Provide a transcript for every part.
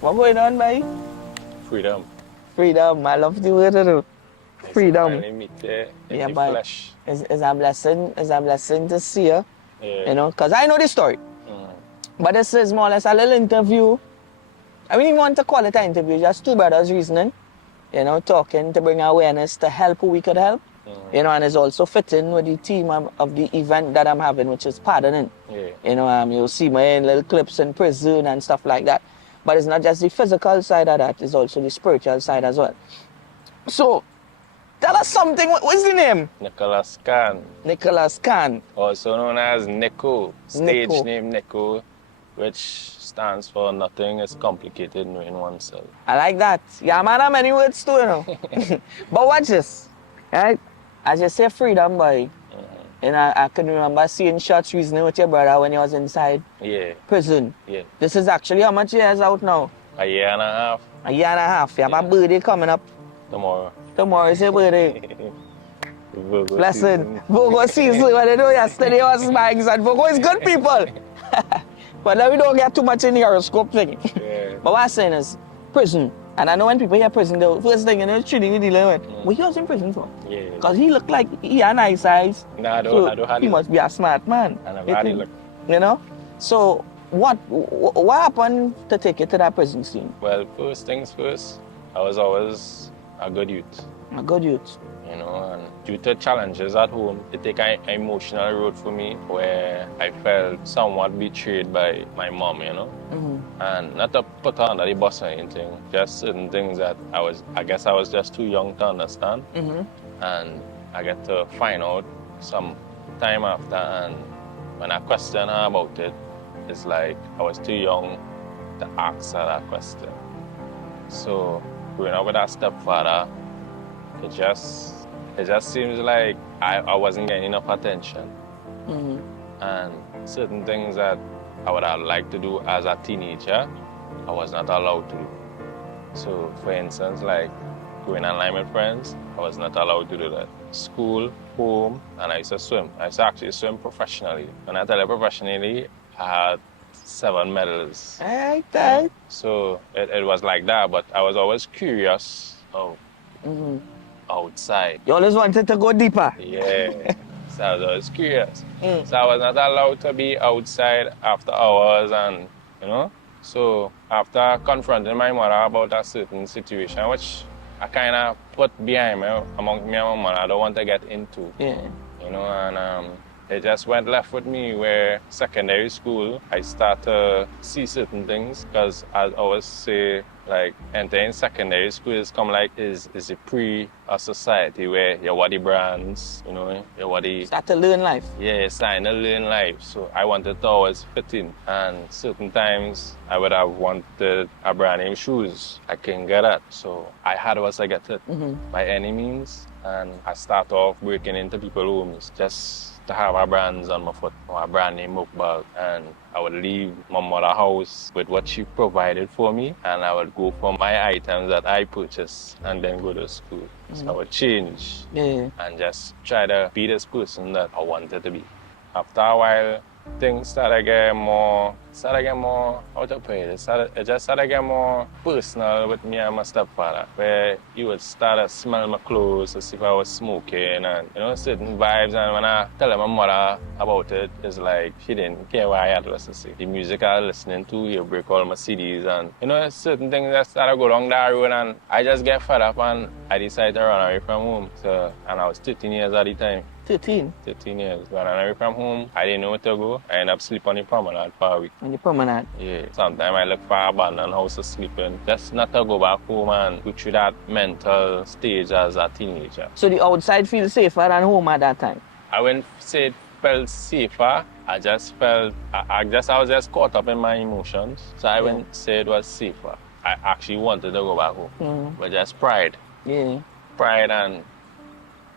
What going on, boy? Freedom. Freedom. I love the word too. Freedom. Finally meet there in Yeah, the but flesh. it's a blessing. It's a blessing to see you. Yeah. You know, because I know the story. But this is more or less a little interview. I really want to call it an interview, just two brothers reasoning, you know, talking to bring awareness to help who we could help. You know, and it's also fitting with the theme of the event that I'm having, which is pardoning. Yeah. You know, you'll see me in little clips in prison and stuff like that. But it's not just the physical side of that, it's also the spiritual side as well. So, tell us something. What's the name? Nicholas Khan, Nicholas Khan. also known as Nicko. Stage Nicko. name Nicko, which stands for nothing is complicated knowing oneself. I like that. Yeah, man, have many words too, you know. But watch this, right? As you say freedom, boy, and I can remember seeing shots reasoning with your brother when he was inside Yeah. prison. Yeah. This is actually how much years out now? A year and a half. A year and a half. You have a birthday coming up. Tomorrow. Tomorrow is your birthday. Virgo Blessing. season. Virgo season. What they do yesterday was bags and Virgo is good people. But now we don't get too much in the horoscope thing. Yeah. But what I'm saying is prison. And I know when people hear prison, the first thing you know, Trinity dealing with. What he was in prison for? Yeah. Because he looked like he had nice eyes. Nah, I So don't have he it. must be a smart man. And I've You had it think? look. You know? So what happened to take you to that prison scene? Well, first things first, I was always a good youth. A good youth. You know, and due to challenges at home, it took an emotional road for me where I felt somewhat betrayed by my mom, you know. And not to put her under the bus or anything, just certain things that I guess I was just too young to understand. And I get to find out some time after, and when I question her about it, it's like I was too young to ask her that question. So growing up with that stepfather, it just seems like I wasn't getting enough attention. And certain things that I would have liked to do as a teenager, I was not allowed to do. So for instance, like going online with friends, I was not allowed to do that. School, home, and I used to swim. I used to actually swim professionally. When I tell you professionally, I had 7 medals. Right. So it was like that, but I was always curious of outside. You always wanted to go deeper. Yeah. So I was always curious. So I was not allowed to be outside after hours and, you know. So after confronting my mother about a certain situation, which I kind of put behind me, among me and my mother, I don't want to get into. Yeah. You know, and it just went left with me where secondary school, I start to see certain things because I always say, like, entering secondary school is a a society where you're what the brands, you know, you're what the... Start to learn life. Yeah, you're starting to learn life. So I wanted to always fit in. And certain times I would have wanted a brand name shoes. I couldn't get that. So I had what I get it by any means. And I start off breaking into people's homes just to have our brands on my foot, or a brand name book bag. And I would leave my mother's house with what she provided for me, and I would go for my items that I purchased and then go to school. So I would change and just try to be this person that I wanted to be. After a while, things started getting more, how to put it, it just started getting more personal with me and my stepfather, where he would start to smell my clothes to see if I was smoking and, you know, certain vibes. And when I tell my mother about it, it's like she didn't care what I had to say. The music I was listening to, he'll break all my CDs and, you know, certain things that started to go down that road, and I just get fed up and I decided to run away from home. So, and I was 13 years at the time. 13 years. When I ran away from home, I didn't know where to go. I ended up sleeping on the promenade for a week. On the promenade? Yeah. Sometimes I look for an abandoned house to sleep in. Just not to go back home and go through that mental stage as a teenager. So the outside feels safer than home at that time? I wouldn't say it felt safer. I just felt, I was just caught up in my emotions. So I wouldn't say it was safer. I actually wanted to go back home. But just pride. Yeah. Pride and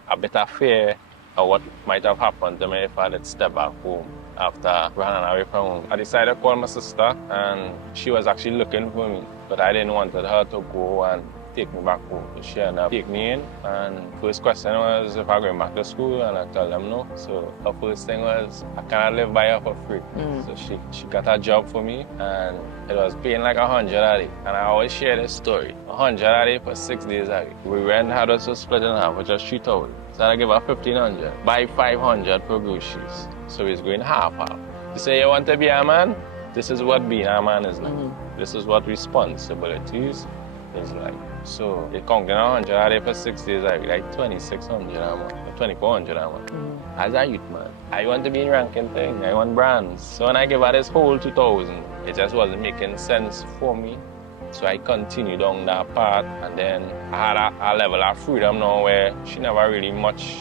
a bit of fear of what might have happened to me if I had stepped back home after running away from home. I decided to call my sister, and she was actually looking for me, but I didn't want her to go and take me back home. So she ended up taking me in, and first question was if I going back to school, and I told them no. So her first thing was, I cannot live by her for free. So she got a job for me, and it was paying like 100 a day. And I always share this story. 100 a day for 6 days a week. We rent had us to split in half, which was 3,000. So I give her 1,500, buy 500 for groceries. So it's going half. You say you want to be a man? This is what being a man is like. This is what responsibilities is like. So it counting 100 a day for 6 days a week, like 2,600 a month, 2,400 a month. As a youth man, I want to be in ranking thing. I want brands. So when I give her this whole 2,000, it just wasn't making sense for me. So I continued on that path, and then I had a level of freedom now where she never really much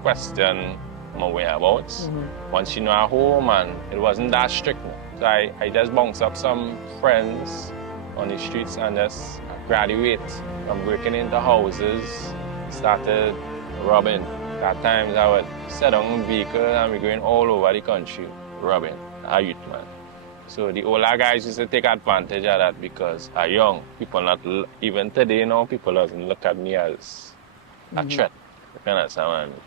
questioned my whereabouts. Once she knew her home, and it wasn't that strict. So I just bounced up some friends on the streets and just graduate from breaking into houses, started robbing. At times I would set on vehicles and we're going all over the country robbing, a youth man. So the older guys used to take advantage of that because I'm young. People not, even today now, people doesn't look at me as a threat. You can understand what I mean?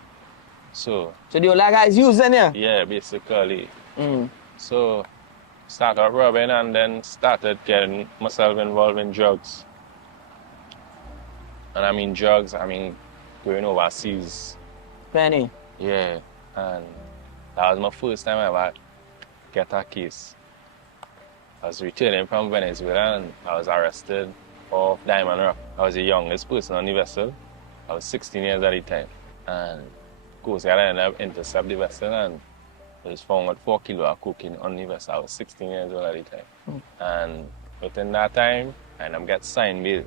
So the older guys using you? Yeah, basically. So started robbing and then started getting myself involved in drugs. And I mean drugs, I mean going overseas. Penny? Yeah, and that was my first time I ever get a case. I was returning from Venezuela and I was arrested for diamond rock. I was the youngest person on the vessel. I was 16 years at the time. And Coast Guard ended up intercept the vessel and I was found with 4 kilos of cocaine on the vessel. I was 16 years old at the time. And within that time, I ended up get signed bail.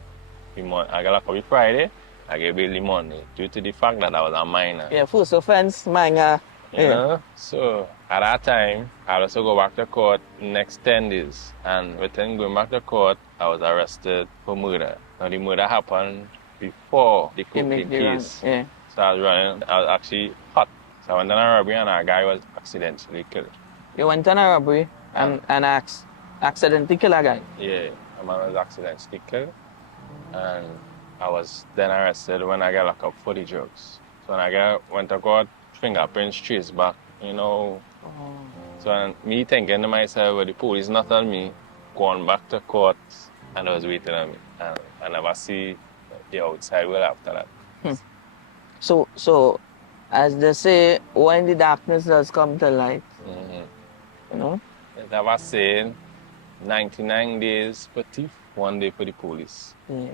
I got locked up on Friday. I get bail the Monday due to the fact that I was a minor. Yeah, first offense, minor. You know? So at that time, I also go back to court next 10 days. And within going back to court, I was arrested for murder. Now the murder happened before the cocaine case. Yeah. So I was running, I was actually hot. So I went on a robbery and a guy was accidentally killed. You went on a robbery and accidentally killed a guy? Yeah, a man was accidentally killed. And I was then arrested when I got locked up for the drugs. So when I went to court, fingerprints traced back, you know. So me thinking to myself, well, the police not on me, going back to court, and I was waiting on me. And I never see the outside world after that. So, as they say, when the darkness does come to light, you know? As I was saying, 99 days for thief, 1 day for the police. Yeah.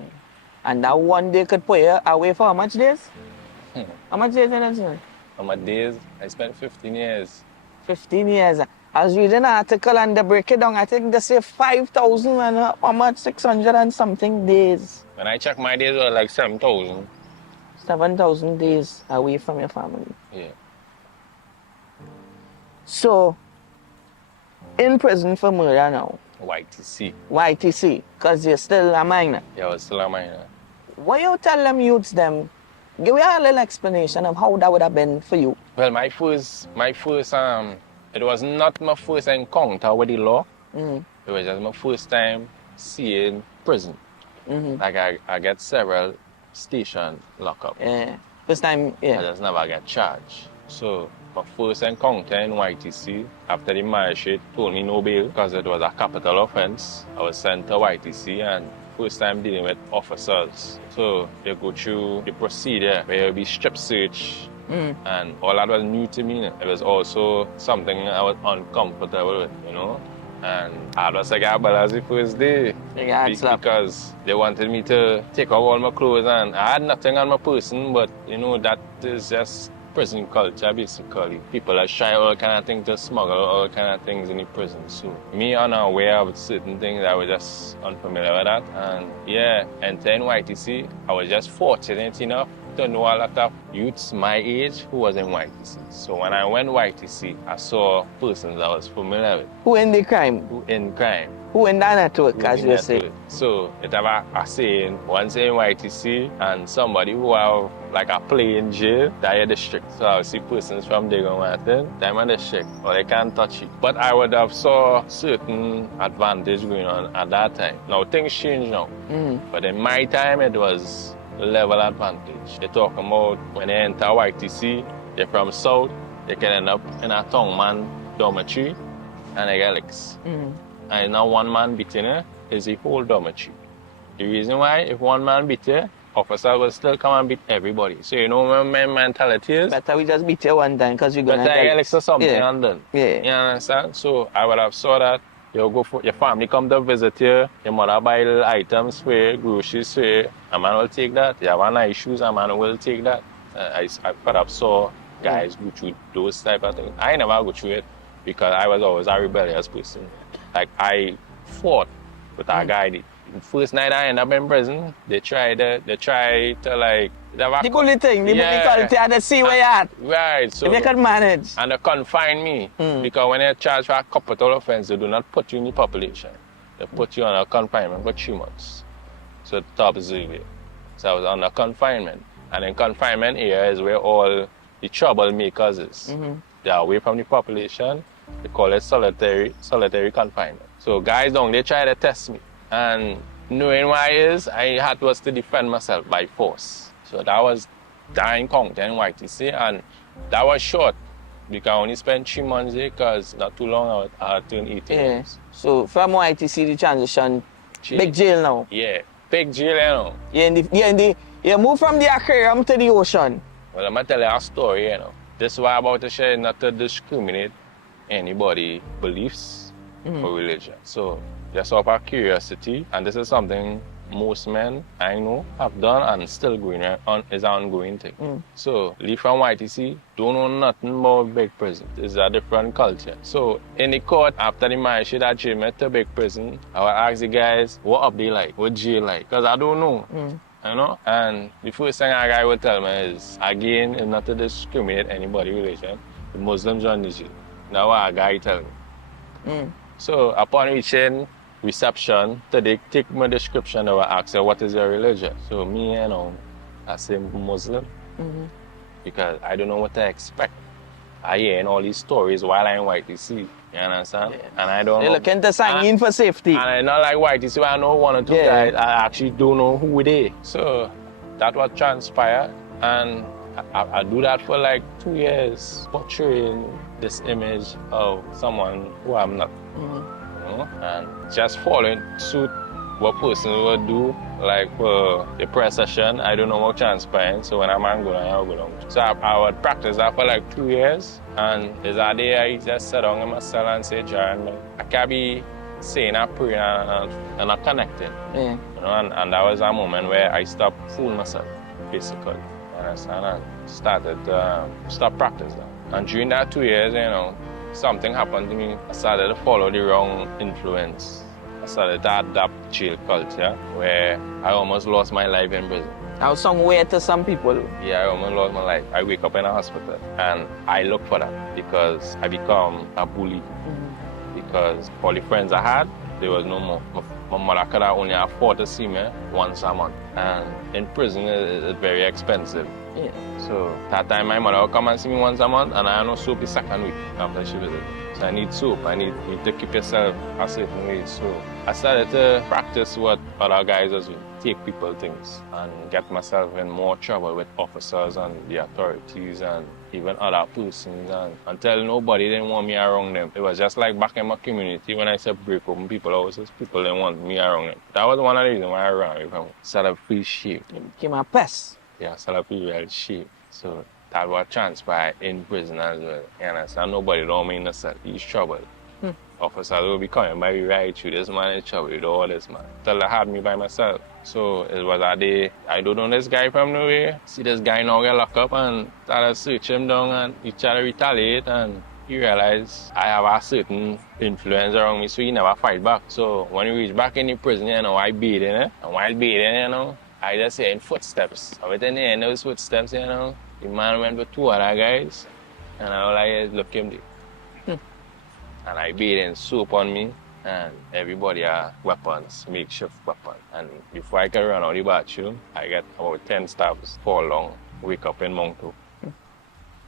And that 1 day could put you away for how much days? How much days did you On my days, I spent 15 years. 15 years. I was reading an article and they break it down. I think they say 5,000 and how much? 600 and something days. When I checked my days, it was like 7,000. 7,000 days away from your family. Yeah. So, in prison for murder now. YTC. YTC, because you're still a minor. Yeah, I was still a minor. What you tell them youths them? Give me a little explanation of how that would have been for you. Well, my first, it was not my first encounter with the law. It was just my first time seeing prison. Like I get several station lockup. Yeah. First time, yeah. I just never get charged. So my first encounter in YTC, after the magistrate told me no bail because it was a capital offense, I was sent to YTC and first time dealing with officers. So they go through the procedure where you'll be strip search and all that was new to me. It was also something I was uncomfortable with, you know. And I was like, as the first day because they wanted me to take off all my clothes and I had nothing on my person, but you know, that is just prison culture basically. People are shy all kind of things to smuggle all kind of things in the prison. So me unaware of certain things, I was just unfamiliar with that. And yeah, entering YTC, I was just fortunate enough to know a lot of youths my age who was in YTC. So when I went YTC, I saw persons I was familiar with. Who in the crime? Who in crime. Who in that network, Who as in you that say? network. So it have a saying, one saying YTC and somebody who have like a play in jail, they are district. So I see persons from Diego Martin, they're in the district, or they can't touch it. But I would have saw certain advantage going on at that time. Now things change now. But in my time, it was level advantage. They talk about when they enter YTC, they're from South, they can end up in a tongue man dormitory and they get licks. And now one man beating her is a whole dormitory. The reason why, if one man beat her, officer will still come and beat everybody. So you know what my mentality is? Better we just beat you one time because you're gonna get licks or something and done. Yeah. You understand? So I would have saw that. You go for your family come to visit you, your mother buy little items for you, groceries for you, a man will take that. You have nice shoes, a man will take that. I perhaps saw guys go through those type of things. I never go through it because I was always a rebellious person. Like I fought with a guy. The first night I ended up in prison, they try to like the bully thing, the bully quality, and they see where you're at. Right. So if they can manage. And they confine me. Because when they're charged for a capital offense, they do not put you in the population. They put you on a confinement for 3 months. So top zero. So I was under confinement. And in confinement here is where all the troublemakers is. They are away from the population. They call it solitary confinement. So guys down they try to test me. And knowing why is I had to defend myself by force. So that was dying content in YTC, and that was short because I only spent 3 months there because not too long I had turned 18 years. So from YTC the transition, big jail now. Yeah, big jail, you know. You move from the aquarium to the ocean. Well, I'm going to tell you a story, you know. This is why I'm about to share, not to discriminate anybody's beliefs or religion. So just out of curiosity, and this is something most men I know have done and still going on is an ongoing thing. So leave from YTC, don't know nothing about big prison. It's a different culture. So in the court, after the marriage that Jay met to big prison, I would ask the guys, what up they like, what jail like? Because I don't know. You know? And the first thing a guy would tell me is, again, is not to discriminate anybody religion, the Muslims on the jail. That's what a guy tell me. So upon reaching reception, they take my description, they will ask you, what is your religion? So me, you know, I say Muslim, because I don't know what to expect. I hear all these stories while I'm in YTC, you understand? Yeah. And I don't know. They're looking to sign in for safety. And I not like YTC, where I know one or two guys, I actually don't know who they are. So that was transpired, and I do that for like 2 years, portraying this image of someone who I'm not. You know? And just following suit what person would do, like for the press session, I don't know what transpiring, so when I'm going, I'll go down. So I would practice that for like 2 years, and there's a day I just sat down in my cell and say, Jaron, I can't be saying a prayer and not connecting. You know? And that was a moment where I stopped fooling myself, basically. You understand? And started stop practicing. And during that 2 years, you know, something happened to me. I started to follow the wrong influence. I started to adapt jail culture where I almost lost my life in prison. How somewhere to some people. Yeah, I almost lost my life. I wake up in a hospital and I look for that because I become a bully. Because all the friends I had, there was no more. My mother could only afford to see me once a month. And in prison, it's very expensive. Yeah. So that time my mother would come and see me once a month, and I had no soap the second week after she visited. So I need soap, I need to keep yourself a certain way. So I started to practice what other guys was doing, take people things, and get myself in more trouble with officers and the authorities and even other persons, and until nobody didn't want me around them. It was just like back in my community when I said break open people houses, people didn't want me around them. That was one of the reasons why I ran away from Salafree sheep. You became a pest. Yeah, Salafree real sheep. So that was transpired in prison as well. You understand? Nobody don't mean to say he's trouble. Officers will be coming by me right through this man in trouble with all this man. Till they had me by myself. So it was a day I don't know this guy from nowhere. See this guy now get locked up and started search him down and he tried to retaliate, and he realized I have a certain influence around me, so he never fight back. So when he reached back in the prison, you know, I beat him, and while beating, you know, I just hear in footsteps. I went in there and those footsteps, you know. The man went with 2 other guys, and all I hear is look him there. And I bathing soap on me, and everybody had weapons, makeshift weapons. And before I can run out of the bathroom, I get about 10 stabs, fall down, wake up in Mountain. You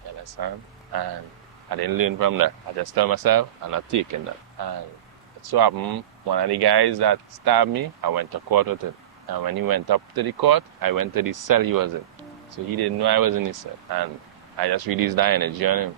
understand? And I didn't learn from that. I just tell myself, I'm not taking that. And it so happened, one of the guys that stabbed me, I went to court with him. And when he went up to the court, I went to the cell he was in. So he didn't know I was in the cell. And I just released that energy on him.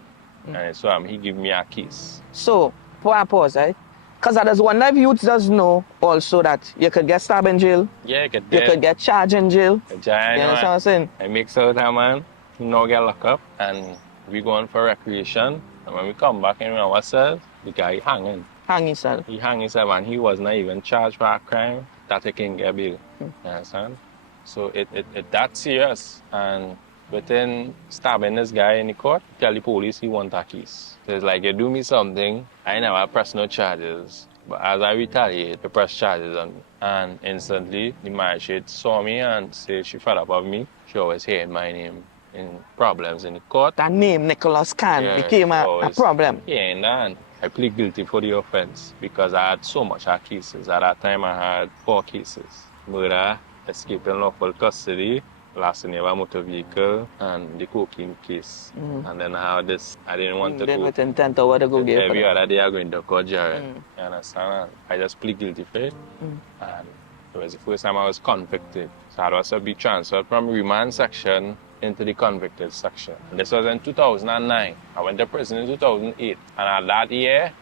And so he gave me a kiss. So, for a pause, right? Because there's one of youths does know also that you could get stabbed in jail. Yeah, you could get charged in jail. Giant, you know what I'm saying? I make certain that man, he now get locked up, and we going for recreation. And when we come back in our cell, the guy hanging. Hang himself. He hung himself, and he was not even charged for a crime that he can get bail. You understand? So it that serious. And within stabbing this guy in the court, tell the police he want a case. So it's like, you do me something, I never press no charges. But as I retaliate, they press charges on me. And instantly, the magistrate saw me and said she fed up of me. She always heard my name in problems in the court. That name, Nicholas Khan, became a problem. Yeah, and I plead guilty for the offense because I had so much cases. At that time, I had 4 cases. Murder, escaping lawful custody, larceny of a motor vehicle, and the cocaine case. And then I had this, I didn't want to go. With intent of what to go get. Every other day I go into court, Jaron. You understand? I just plead guilty for it. And it was the first time I was convicted. So I was to be transferred from remand section into the convicted section. And this was in 2009. I went to prison in 2008. And at that year,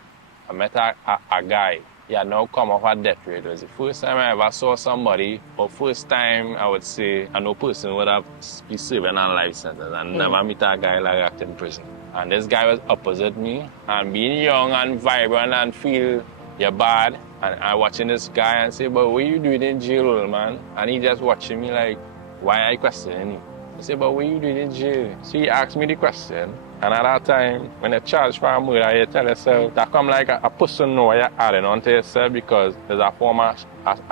I met a guy. He had now come off a death row. It was the first time I ever saw somebody, or first time I would say, I know person would have been serving a life sentence and never meet a guy like that in prison. And this guy was opposite me, and being young and vibrant and feel you're bad, and I watching this guy and say, but what you doing in jail, old man? And he just watching me like, why are you questioning him? I say, but what you doing in jail? So he asked me the question. And at that time, when you charge for a murder, you tell yourself that come like a person know you're adding on to yourself because there's a form of,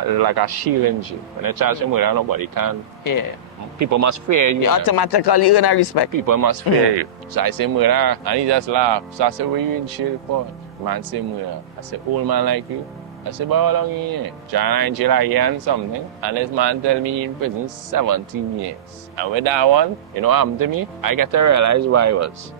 like a shield in jail. When you charge for murder, nobody can. Yeah. People must fear you. You automatically earn a respect. People must fear you. So I say murder, and he just laughed. So I said, what you in jail for? Man say murder. I said, old man like you? I said, but how long you in? Jaron in jail a year and something. And this man tell me he in prison 17 years. And with that one, you know what happened to me? I get to realize where I was.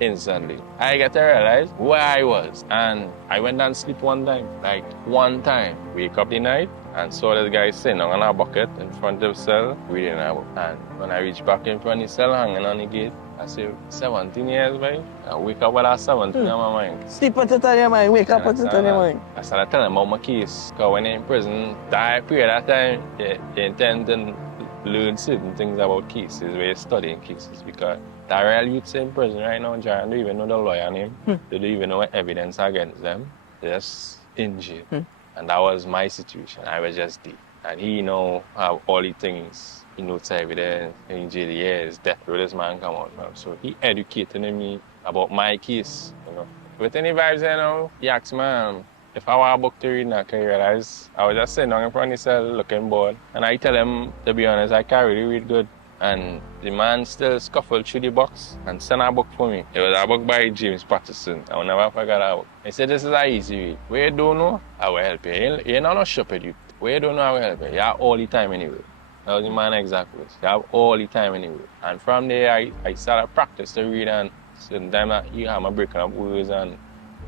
Instantly. I get to realize where I was. And I went and sleep one time. Like one time. Wake up the night and saw this guy sitting on a bucket in front of the cell reading a book. And when I reached back in front of the cell hanging on the gate, I said, 17 years, man. I wake up with that 17 on my mind. Sleep with it on your mind, wake up with it on your mind. I started telling him about my case. Because when you're in prison, that period of time, you intend to learn certain things about cases, where you're studying cases. Because the real youths in prison right now, Jaron, don't even know the lawyer name. They don't even know what evidence against them. They're just in jail. And that was my situation. I was just there. And he know how all the things. He knows evidence in jail, years, death row this man come out from. So he educated me about my case, you know. With any vibes, you know, he asked me if I want a book to read, and I can realize I was just sitting down in front of the cell looking bored. And I tell him, to be honest, I can't really read good. And the man still scuffled through the box and sent a book for me. It was a book by James Patterson. I will never forget that book. He said, this is an easy read. Where you don't know, I will help you. You're not stupid, you. Where you don't know, I will help you. You have all the time anyway. That was the man exact words. You have all the time anyway. And from there, I started practice to read, and certain time you have my breaking up words, and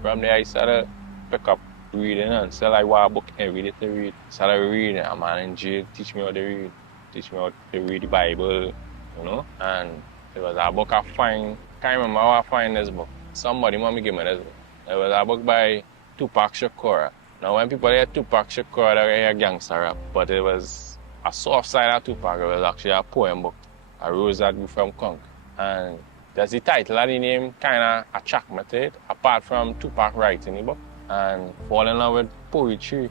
from there I started pick up reading and sell like a book every day to read. Started reading, a man in jail teach me how to read. Teach me how to read the Bible, you know. And it was a book I find, can't remember how I find this book. Somebody want me give me this book. It was a book by Tupac Shakur. Now when people hear Tupac Shakur, they hear gangster rap, but it was a soft side of Tupac. It was actually a poem book, A Rose That Grew From Conk. And that's the title of the name kind of attract me to it, apart from Tupac writing the book. And fall in love with poetry.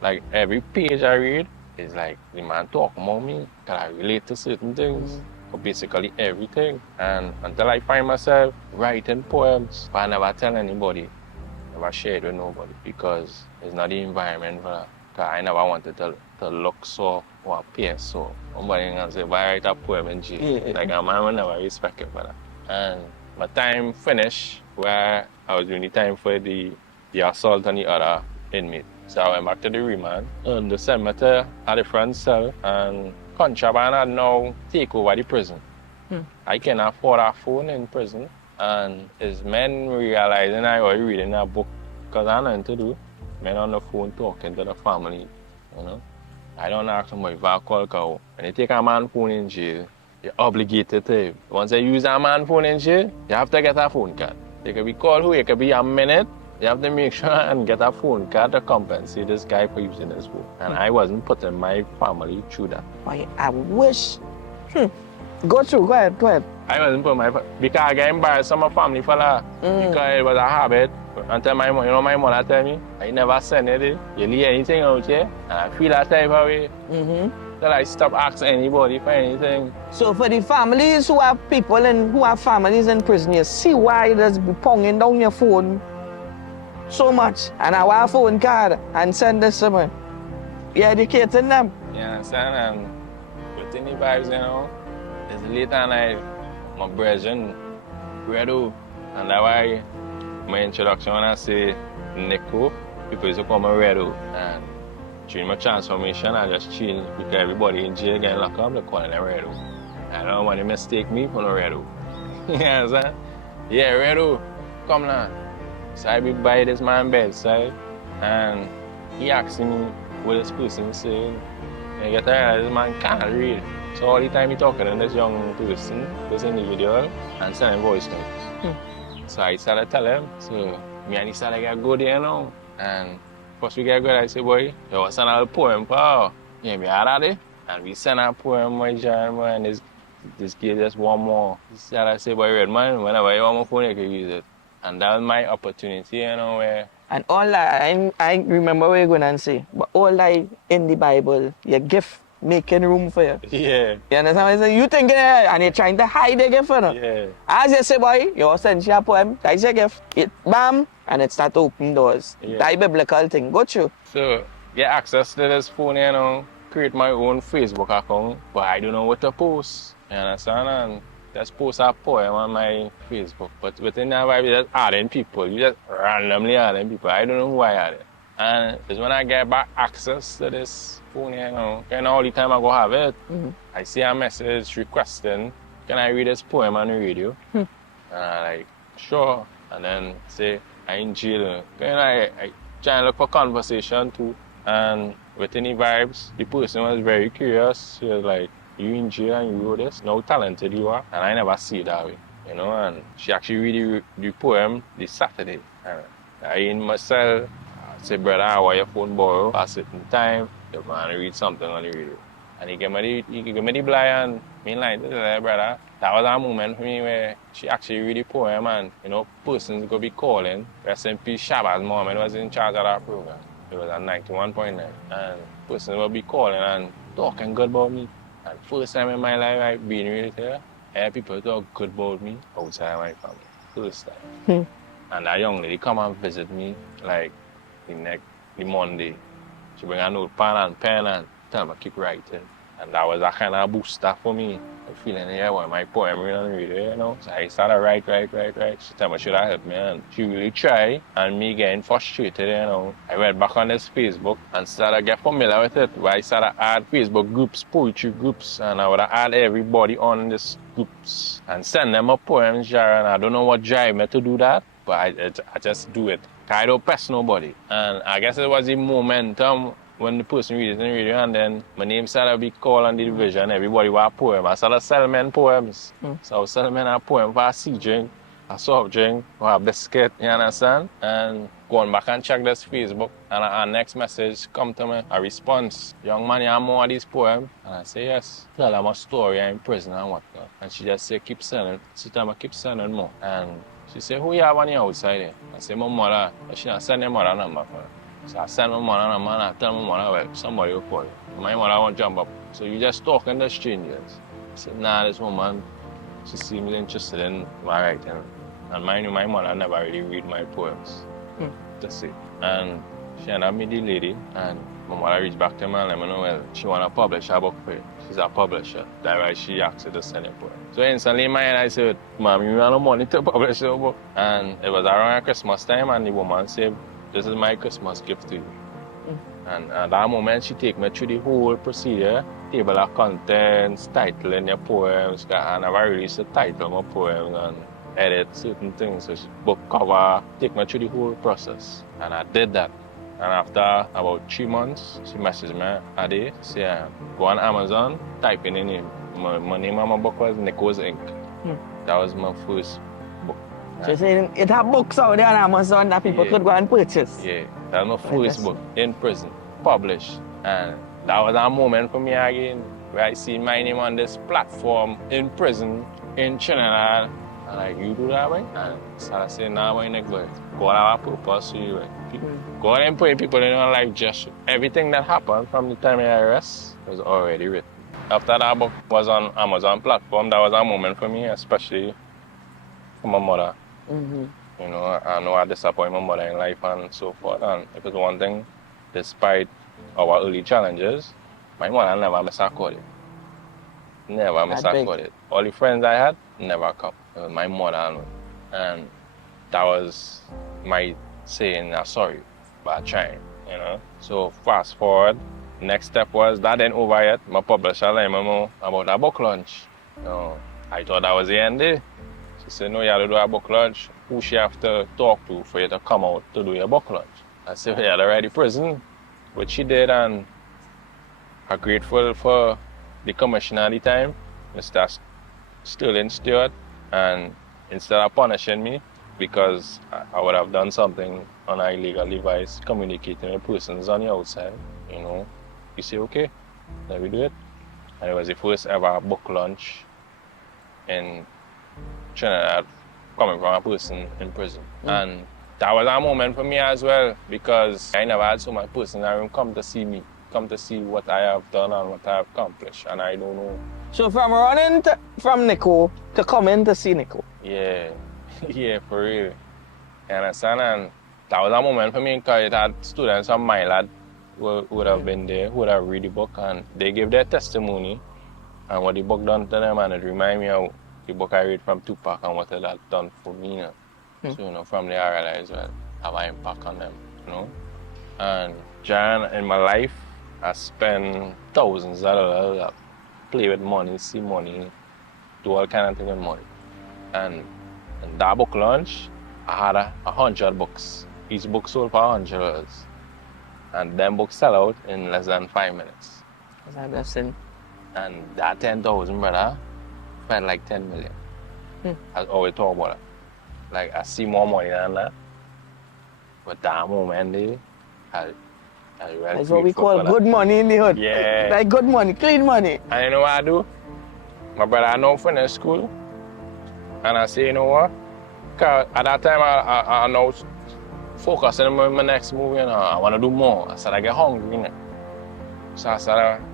Like every page I read is like the man talking about me, because I relate to certain things, or basically everything. And until I find myself writing poems, but I never tell anybody, never share it with nobody, because it's not the environment for that. Because I never wanted to look so or appear so. Somebody gonna say, why write a poem in jail? Yeah. Like a man will never respect it for that. And my time finished where I was doing the time for the assault on the other inmate. So I went back to the remand and the cemetery had a front cell and contraband had now take over the prison. I can afford a phone in prison and his men realizing I was reading a book because I had nothing to do. Men on the phone talking to the family, you know. I don't ask somebody if I call because when you take a man phone in jail, you're obligated to. Once you use a man phone in jail, you have to get a phone card. You can be called who, it could be a minute. You have to make sure and get a phone card to compensate this guy for using his phone. And I wasn't putting my family through that. I wish. Go ahead. I wasn't putting because I get embarrassed from my family for that. Because it was a habit. Until my mother tell me, I never send it. You leave anything out here, and I feel that type of way. Till I stop asking anybody for anything. So for the families who have people who have families in prison, you see why there's be ponging down your phone so much. And I want a phone card and send this to me. You're educating them. You understand? And within the vibes, you know, it's late at night, my brethren, Redo, and that's why my introduction when I say Nicko, people used to call me Redo. And during my transformation, I just changed because everybody in jail getting locked up, they call it Redo. I don't want to mistake me for no Redo. You understand? Yeah, Redo, come now. So I be by this man's bedside, and he asked me what this person saying. And I get tired, this man can't read. So all the time he talking to this young person, this individual, and sending voice notes. So I started telling him, so me and he started get good, you know. And first we get good, I say, boy, you send a poem, pal. Yeah, me had it. And we send a poem, my Jaron, and this kid just one more. He said, I say, boy, Red man, whenever you want my phone, you can use it. And that was my opportunity, you know, where... And all that, I remember what you're going to say, but all that in the Bible, your gift making room for you. Yeah. You understand what I'm saying? You thinking and you're trying to hide the gift for you. Yeah. As you say, boy, you send your poem, that's your gift. It bam, and it start to open doors. Yeah. That biblical thing. Go through. So, get access to this phone, you know, create my own Facebook account, but I don't know what to post. You understand? And just post a poem on my Facebook. But within that vibe, you just adding people. You just randomly adding people. I don't know who I added. And it's when I get back access to this phone, you know, and all the time I go have it, I see a message requesting, can I read this poem on the radio? And I'm like, sure. And then say, I'm in jail. You know, I try and look for conversation too. And within the vibes, the person was very curious. She was like, you in jail and you wrote this? How talented you are. And I never see it that way, you know. And she actually read the poem this Saturday. And I in my cell, I say, brother, I want your phone borrow at a certain time. You're going to read something on the radio. And he gave me the blind and me like, brother. That was a moment for me where she actually read the poem and, you know, persons go be calling. Rest in peace, Shabazz Mohammed was in charge of that program. It was at 91.9. And persons will be calling and talking good about me. And first time in my life I've been really there, I hear people talk good about me outside my family. First time. And that young lady come and visit me like the Monday. She bring a notepad and pen and tell me to keep writing. And that was a kind of booster for me. I'm feeling, yeah, well, my poem read on the radio, you know. So I started write. She told me she should have helped me and she really tried. And me getting frustrated, you know. I went back on this Facebook and started get familiar with it. Where I started add Facebook groups, poetry groups, and I would add everybody on these groups and send them a poem, Jaron. I don't know what drive me to do that, but I just do it. I don't press nobody. And I guess it was the momentum when the person reads it in the radio, and then my name started to be called on the division. Everybody want a poem. I started selling men poems. So I was selling men a poem for a sea drink, a soft drink, or a biscuit, you understand? And going back and check this Facebook, and our next message come to me, a response. Young man, you have more of these poems? And I say, yes. Tell them a story, I'm in prison and whatnot. And she just say, keep selling. She tell me, keep selling more. And she say, who you have on the outside there? I say, my mother. But she not send your mother number for me. So I send my mother number and I tell my mother, well, somebody will call you. My mother won't jump up. So you just talking to strangers. I said, nah, this woman, she seems interested in my writing. And mind you, my mother never really read my poems. That's it. And She ended up meet the lady, and my mother reached back to me and let me know, well, she want to publish her book for it. She's a publisher. That's why she asked her to sell it for it. So instantly in my head, I said, Mom, you have no money to publish your book. And it was around Christmas time, and the woman said, this is my Christmas gift to you. And at that moment, she take me through the whole procedure, table of contents, titling your poems, and I never released the title of my poems and edit certain things, so she book cover, take me through the whole process. And I did that. And after about 3 months, she messaged me a day, say, go on Amazon, type in the name. My name on my book was Nicko A. That was my first book. So you're saying it have books out there on Amazon that people could go and purchase? Yeah, that was my first book in prison, published. And that was a moment for me again, where I see my name on this platform in prison in Trinidad. And like, you do that way? And so I said, nah, my neck, but God have a purpose for you. God and put people in your life just everything that happened from the time I arrest was already written. After that book was on Amazon platform, that was a moment for me, especially for my mother. You know I disappointed my mother in life and so forth. And if it's one thing, despite our early challenges, my mother never missed a call. Never missed a call. All the friends I had never come. It was my mother alone. And that was my saying sorry about trying, you know. So fast forward, next step was that ain't over yet. My publisher let me know about a book launch. You know, I thought that was the end there. She said, no, you have to do a book launch. Who she have to talk to for you to come out to do your book launch? I said, yeah, already prison, which she did, and I'm grateful for the commissioner at the time, Mr. Sterling Stewart, and instead of punishing me, because I would have done something on an illegal device, communicating with persons on the outside, you know, you say, okay, let me do it. And it was the first ever book launch in Trinidad coming from a person in prison. And that was a moment for me as well, because I never had so much person in the room come to see me, come to see what I have done and what I have accomplished, and I don't know. So from running from Nicko to coming to see Nicko? Yeah, yeah, for real. You understand? And that was a moment for me because it had students from my lad who would have been there, who would have read the book, and they gave their testimony and what the book done to them, and it reminded me of the book I read from Tupac and what it had done for me. You know? So, you know, from there I realized, well, have an impact on them, you know? And Jaron, in my life, I spent thousands of dollars, play with money, see money, do all kind of things with money. And that book launch, I had 100 books. Each book sold for $100. And them books sell out in less than 5 minutes. That's a blessing. And that 10,000, brother, felt like 10 million. I always talk about it. Like, I see more money than that. But that moment there, I really that's what we call good money in the hood. Yeah. Like good money, clean money. And you know what I do? My brother, I now finish school. And I say, you know what? Because at that time, I now focusing on my next movie, and I want to do more. I said, I get hungry, you know? So I started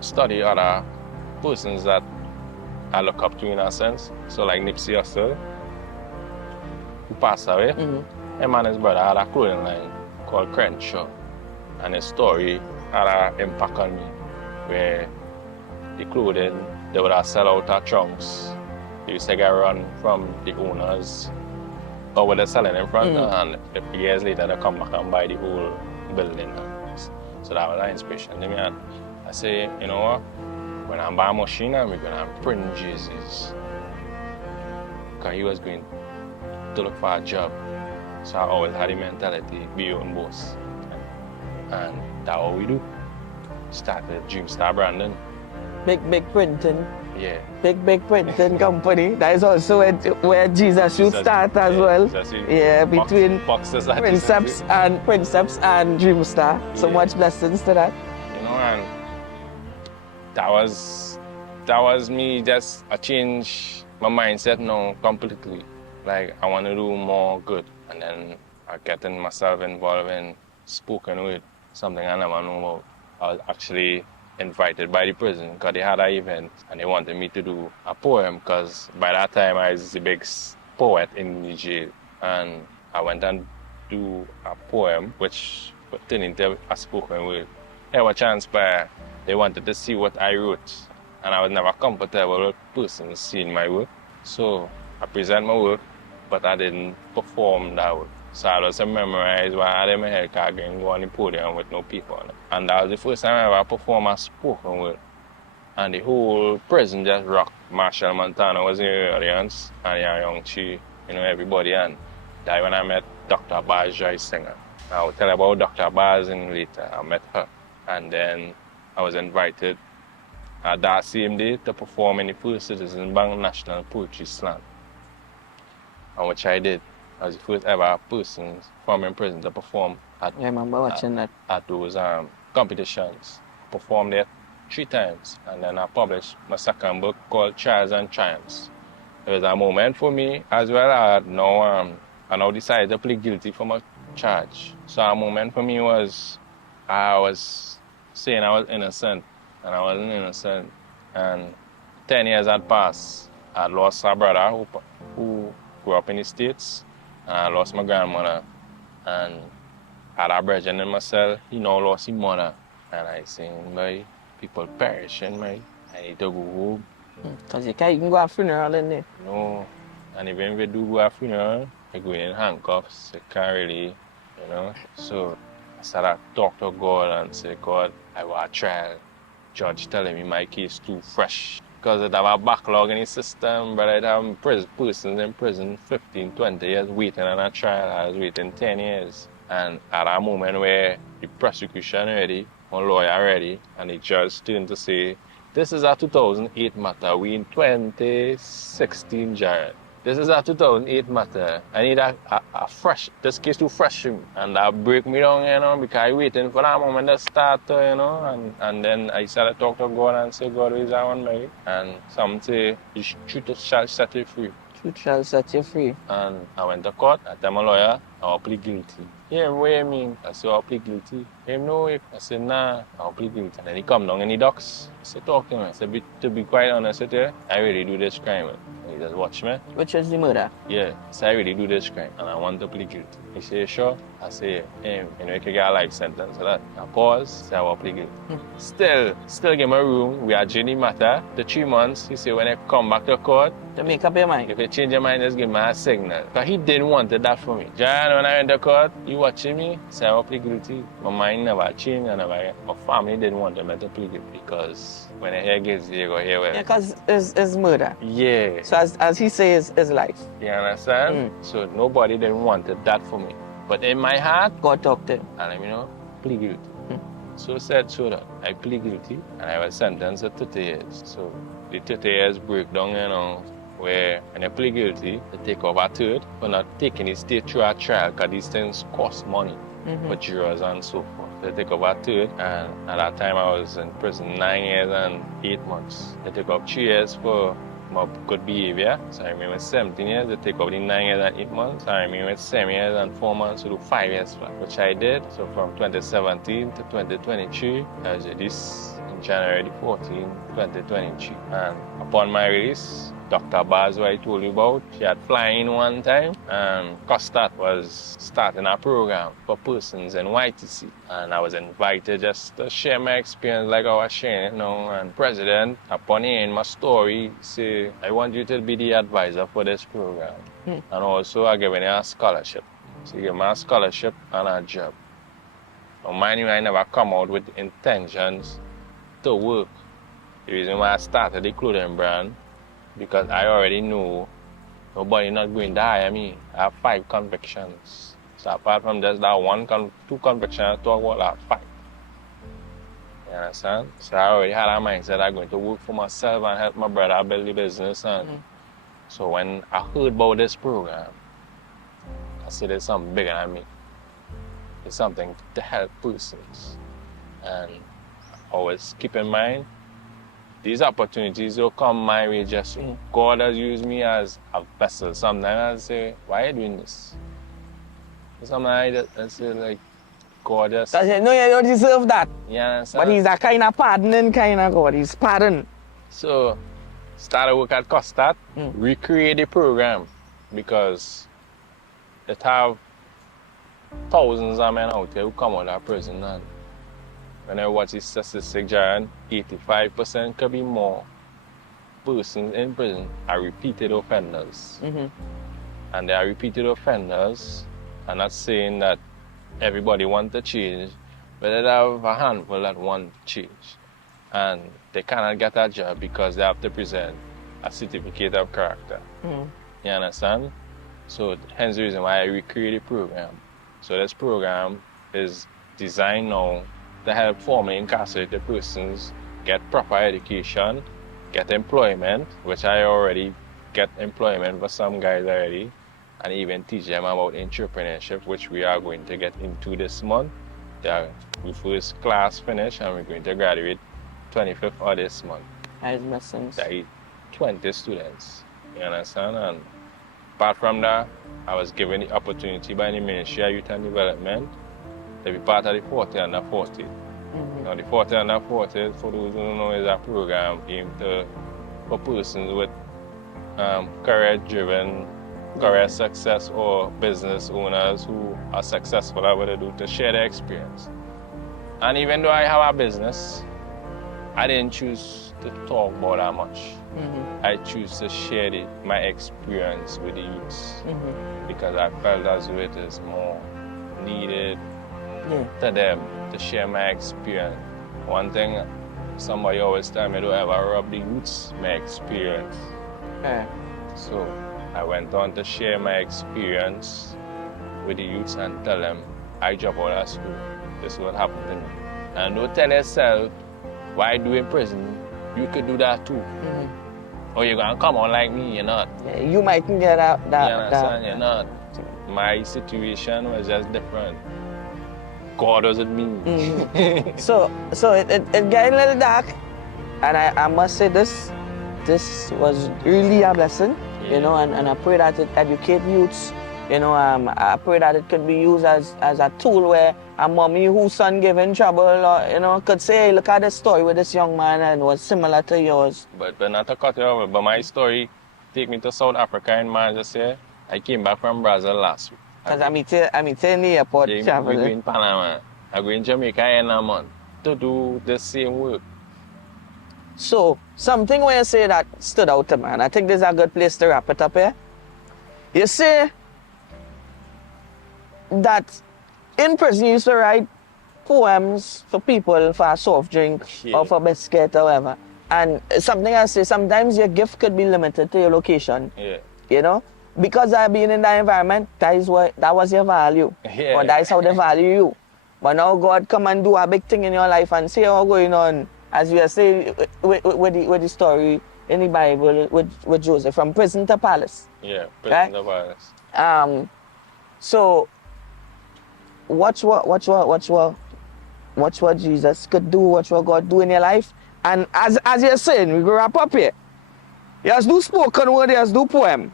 study other persons that I look up to in a sense. So like Nipsey Hussle, who passed away. Him and his brother had a clothing line called Crenshaw. And his story had an impact on me, where the clothing, they would have sell out at trunks. They used to get run from the owners, or were they selling in front, and years later they come back and buy the whole building. So that was an inspiration to me. And I say, you know what? When I buy a machine, I'm going to print jerseys. Because he was going to look for a job. So I always had the mentality, be your own boss. And that's what we do. Started Dreamstar Branding. Big printing. Yeah. Big printing company. That is also where Jesus should start as well. Yeah, between Princeps and Dreamstar. So much blessings to that. You know, and that was me just a change my mindset now completely. Like I want to do more good, and then I getting myself involved in spoken word, something I never knew about. I was actually invited by the prison because they had an event and they wanted me to do a poem because by that time I was the biggest poet in the jail, and I went and do a poem which put into a spoken word. There was a chance where they wanted to see what I wrote, and I was never comfortable with persons seeing my work. So I present my work, but I didn't perform that work. So I just memorized what I had in my head, because I didn't go on the podium with no people on it. And that was the first time I ever performed a spoken word. And the whole prison just rocked. Marshall Montana was in the audience, and Young Chi, everybody. And that when I met Dr. Baz Joyce Singer. I will tell about Dr. Baz later. I met her. And then I was invited that same day to perform in the First Citizen Bank National Poetry Slam. And which I did. I was the first ever person from in prison to perform I remember watching that. At those competitions. Performed there 3 times, and then I published my second book called Trials and Triumphs. It was a moment for me as well. I now decided to plead guilty for my charge. So a moment for me was I was saying I was innocent, and I wasn't innocent. And 10 years had passed. I lost a brother who grew up in the States, and I lost my grandmother. And I had a brother in my cell, he now lost his mother. And I saying, boy, people perishing, man. I need to go home. Because you can't even go to a funeral in there. No. And even if you do go to a funeral, you go in handcuffs. You can't really, So I started to talk to God and say, God, I want a trial. Judge telling me my case too fresh. Because it have a backlog in the system, but it have persons in prison 15, 20 years waiting on a trial. I was waiting 10 years. And at a moment where the prosecution ready, my lawyer ready, and the judge turned to say, this is a 2008 matter. We in 2016, Jaron. This is a 2008 matter. I need a fresh, this case to fresh him. And that break me down, because I waiting for that moment to start, and then I started to talk to God and say, God, is I want me? And some say, the truth shall set you free. Truth shall set you free. And I went to court. I tell my lawyer, I'll plead guilty. Yeah, what do you mean? I said, I'll plead guilty. Him know it. I said, nah, I'll plead guilty. And then he come down in the docks. I said, talk to me. I said, to be quite honest with you, I really do this crime. And he just watch me. Which was the murder? Yeah. So I really do this crime. And I want to plead guilty. He said, sure? I say, hey, you can get a life sentence for that. I pause, say I will plead guilty. Still give my room. We are journey matter. The 3 months, he said, when I come back to court, to make up your mind. If you change your mind, just give me a signal. Because he didn't want that for me. Jaron, when I went to court, you watching me, say I will plead guilty. My mind never changed, and my family didn't want me to plead guilty. Because when I hear guilty, you go hear well. Yeah, because it's murder. Yeah. So as he says, it's life. You understand? So nobody didn't want that for me. But in my heart, God talked to him. And let me plead guilty. So said so that I plead guilty, and I was sentenced to 30 years. So the 30 years break down, where when you plead guilty, they take off a third for not taking the state through a trial, because these things cost money for jurors and so forth. They take off a third, and at that time I was in prison 9 years and 8 months. They take off 3 years for my good behavior. So I remain with 17 years. They take off the 9 years and 8 months. I remain with 7 years and 4 months to do 5 years flat, which I did. So from 2017 to 2023, I did this in January 14, 2023. And upon my release, Dr. Baz, who I told you about, she had flying in one time, and Costat was starting a program for persons in YTC. And I was invited just to share my experience like I was sharing, And President, upon hearing my story, said, I want you to be the advisor for this program. And also I given her a scholarship. So he gave me a scholarship and a job. Now, mind you, I never come out with intentions to work. The reason why I started the clothing brand, because I already knew nobody not going to hire me. I have 5 convictions. So apart from just that 2 convictions, I talk about that 5. You understand? So I already had a mindset I'm going to work for myself and help my brother build the business. And so when I heard about this program, I said there's something bigger than me. It's something to help persons. And always keep in mind, these opportunities will come my way just God has used me as a vessel. Sometimes I say, why are you doing this? Sometimes I say, like, God just... Because you know you don't deserve that. Yeah, but he's a kind of pardoning kind of God. He's pardon. So, started work at Costat, recreate the program, because it have thousands of men out there who come out of prison, and when I watch the statistic, Jaron, 85% could be more persons in prison are repeated offenders. And they are repeated offenders. I'm not saying that everybody wants to change, but they have a handful that want to change. And they cannot get a job because they have to present a certificate of character. You understand? So hence the reason why I recreated the program. So this program is designed now to help formerly incarcerated persons get proper education, get employment, which I already get employment for some guys already, and even teach them about entrepreneurship, which we are going to get into this month. We first class finished and we're going to graduate 25th of this month. That makes sense. That is 20 students, you understand? And apart from that, I was given the opportunity by the Ministry of Youth and Development to be part of the 40 under 40. Now the 40 under 40, for those who don't know, is a program aimed for persons with career-driven, career success, or business owners who are successful at what they do to share their experience. And even though I have a business, I didn't choose to talk about that much. I choose to share my experience with the youths because I felt as though it is more needed to them to share my experience. One thing somebody always tell me, don't ever rub the youths my experience. So I went on to share my experience with the youths and tell them I drop out of school. This is what happened to me. And don't tell yourself, why I do in prison, you could do that too. Or you're gonna come on like me, you're not. Yeah, you mightn't get out that. You understand? You're not. My situation was just different. God was with me. So it got a little dark, and I must say this was really a blessing, you know, and I pray that it educate youths. You know, I pray that it could be used as a tool where a mommy whose son gave in trouble, or, you know, could say, hey, look at this story with this young man and it was similar to yours. But not to cut you off, but my story take me to South Africa in March this year. I came back from Brazil last week. Because I'm in the airport traveling. I'm going to Panama. I'm going to Jamaica in a month to do the same work. So, something where you say that stood out to me, and I think this is a good place to wrap it up here. You say that in prison you used to write poems for people for a soft drink or for biscuit or whatever. And something I say, sometimes your gift could be limited to your location. You know? Because I've been in that environment, that was your value. Or that is how they value you. But now God come and do a big thing in your life and see what's going on. As we say with the story in the Bible with Joseph, from prison to palace. Yeah, prison to palace. So watch what Jesus could do, watch what God do in your life. And as you're saying, we go wrap up here. You just do spoken word, you just do poem.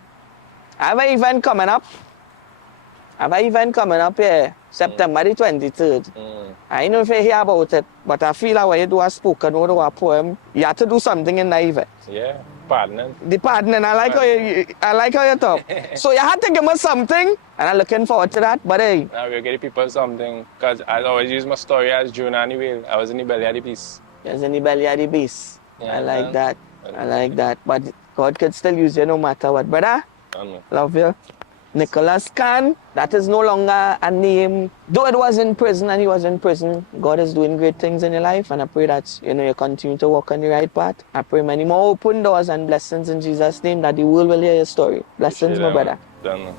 I have an event coming up here, September the 23rd. I don't know if you hear about it, but I feel like when you do a spoken word or a poem, you have to do something in the event. Yeah, pardoning. The pardoning, I like how you talk. So you had to give me something, and I'm looking forward to that, but hey. Now we'll get people something, because I always use my story as Jonah anyway. I was in the belly of the beast. You was in the belly of the beast. Yeah, I like that. I like that. But God could still use you no matter what, brother. Love you. Nicholas Khan, that is no longer a name. Though it was in prison and he was in prison, God is doing great things in your life, and I pray that you continue to walk on the right path. I pray many more open doors and blessings in Jesus' name, that the world will hear your story. Blessings, my brother. Done.